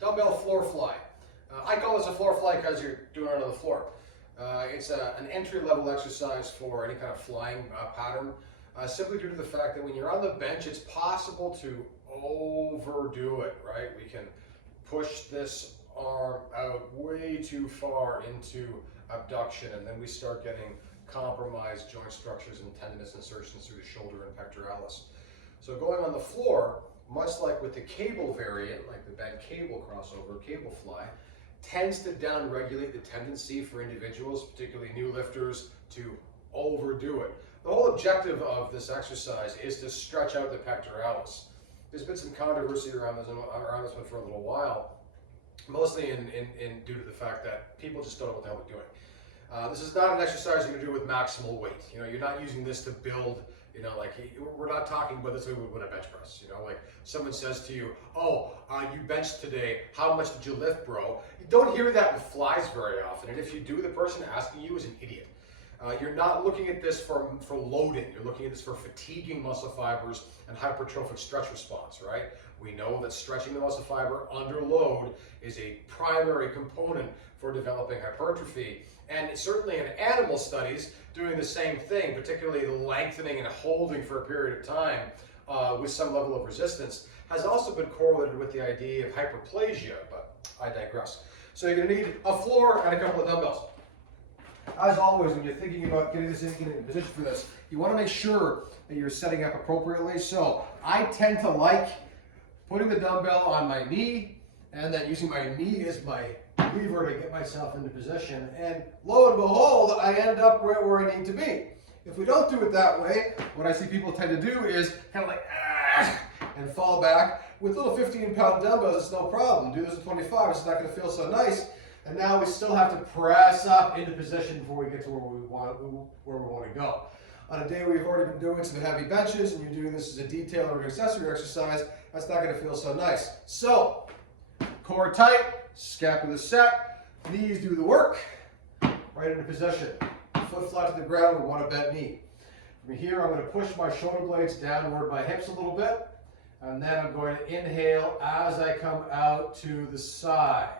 Dumbbell floor fly. I call this a floor fly because you're doing it on the floor. It's an entry-level exercise for any kind of flying pattern, simply due to the fact that when you're on the bench, it's possible to overdo it, right? We can push this arm out way too far into abduction, and then we start getting compromised joint structures and tendinous insertions through the shoulder and pectoralis. So going on the floor, much like with the cable variant, like the bent cable crossover, cable fly, tends to down-regulate the tendency for individuals, particularly new lifters, to overdo it. The whole objective of this exercise is to stretch out the pectoralis. There's been some controversy around this one for a little while, mostly due to the fact that people just don't know what the hell they're doing. This is not an exercise you're going to do with maximal weight. You know, you're not using this to build. You know, like, we're not talking about this with a bench press. You know, like someone says to you, oh, you benched today, how much did you lift, bro? You don't hear that with flies very often, and if you do, the person asking you is an idiot. You're not looking at this for loading. You're looking at this for fatiguing muscle fibers and hypertrophic stretch response, right? We know that stretching the muscle fiber under load is a primary component for developing hypertrophy. And certainly in animal studies, doing the same thing, particularly lengthening and holding for a period of time with some level of resistance, has also been correlated with the idea of hyperplasia, but I digress. So you're going to need a floor and a couple of dumbbells. As always, when you're thinking about getting in position for this, you want to make sure that you're setting up appropriately. So I tend to like putting the dumbbell on my knee and then using my knee as my lever to get myself into position. And lo and behold, I end up where I need to be. If we don't do it that way, what I see people tend to do is kind of like, and fall back. With little 15-pound dumbbells, it's no problem. Do this at 25, it's not going to feel so nice. And now we still have to press up into position before we get to where we want to go. On a day where you've already been doing some heavy benches and you're doing this as a detail or an accessory exercise, that's not going to feel so nice. So, core tight, scapula set, knees do the work, right into position. Foot flat to the ground, we want a bent knee. From here, I'm going to push my shoulder blades downward my hips a little bit, and then I'm going to inhale as I come out to the side.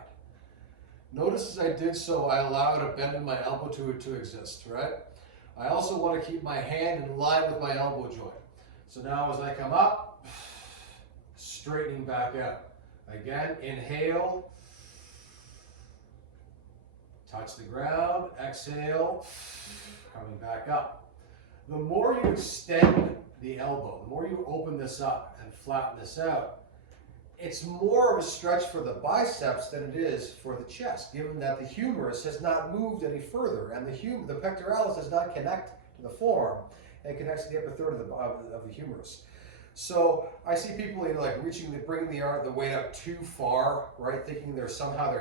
Notice as I did so, I allowed a bend in my elbow to exist, right? I also want to keep my hand in line with my elbow joint. So now as I come up, straightening back out. Again, inhale, touch the ground, exhale, coming back up. The more you extend the elbow, the more you open this up and flatten this out, it's more of a stretch for the biceps than it is for the chest, given that the humerus has not moved any further, and the pectoralis does not connect to the forearm. It connects to the upper third of the humerus. So I see people, you know, like bringing the weight up too far, right? Thinking they're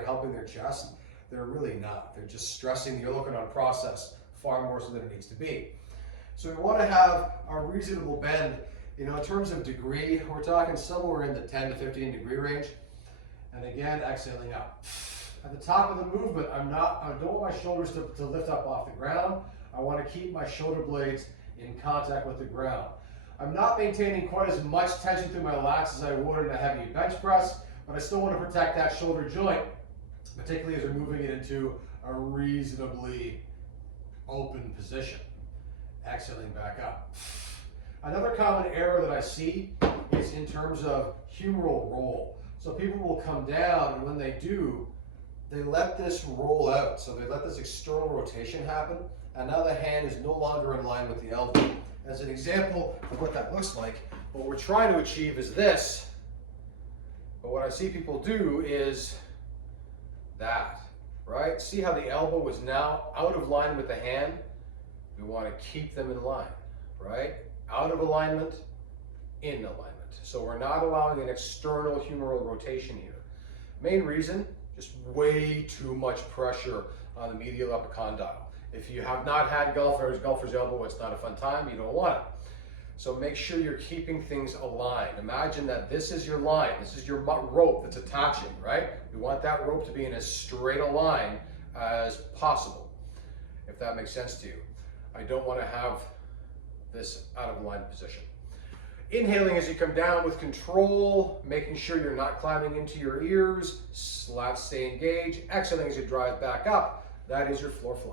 helping their chest. They're really not. They're just stressing the olecranon process far more so than it needs to be. So we want to have a reasonable bend. You know, in terms of degree, we're talking somewhere in the 10 to 15 degree range. And again, exhaling up. At the top of the movement, I don't want my shoulders to lift up off the ground. I want to keep my shoulder blades in contact with the ground. I'm not maintaining quite as much tension through my lats as I would in a heavy bench press, but I still want to protect that shoulder joint, particularly as we're moving it into a reasonably open position. Exhaling back up. Another common error that I see is in terms of humeral roll. So people will come down, and when they do, they let this roll out. So they let this external rotation happen, and now the hand is no longer in line with the elbow. As an example of what that looks like, what we're trying to achieve is this. But what I see people do is that, right? See how the elbow is now out of line with the hand? We want to keep them in line, right? Out of alignment, in alignment. So we're not allowing an external humeral rotation here. Main reason, just way too much pressure on the medial epicondyle. If you have not had golfer's elbow, it's not a fun time, you don't want it. So make sure you're keeping things aligned. Imagine that this is your line, this is your rope that's attaching, right? We want that rope to be in as straight a line as possible, if that makes sense to you. I don't want to have this out of line position. Inhaling as you come down with control, making sure you're not climbing into your ears, lats stay engaged. Exhaling as you drive back up. That is your floor fly.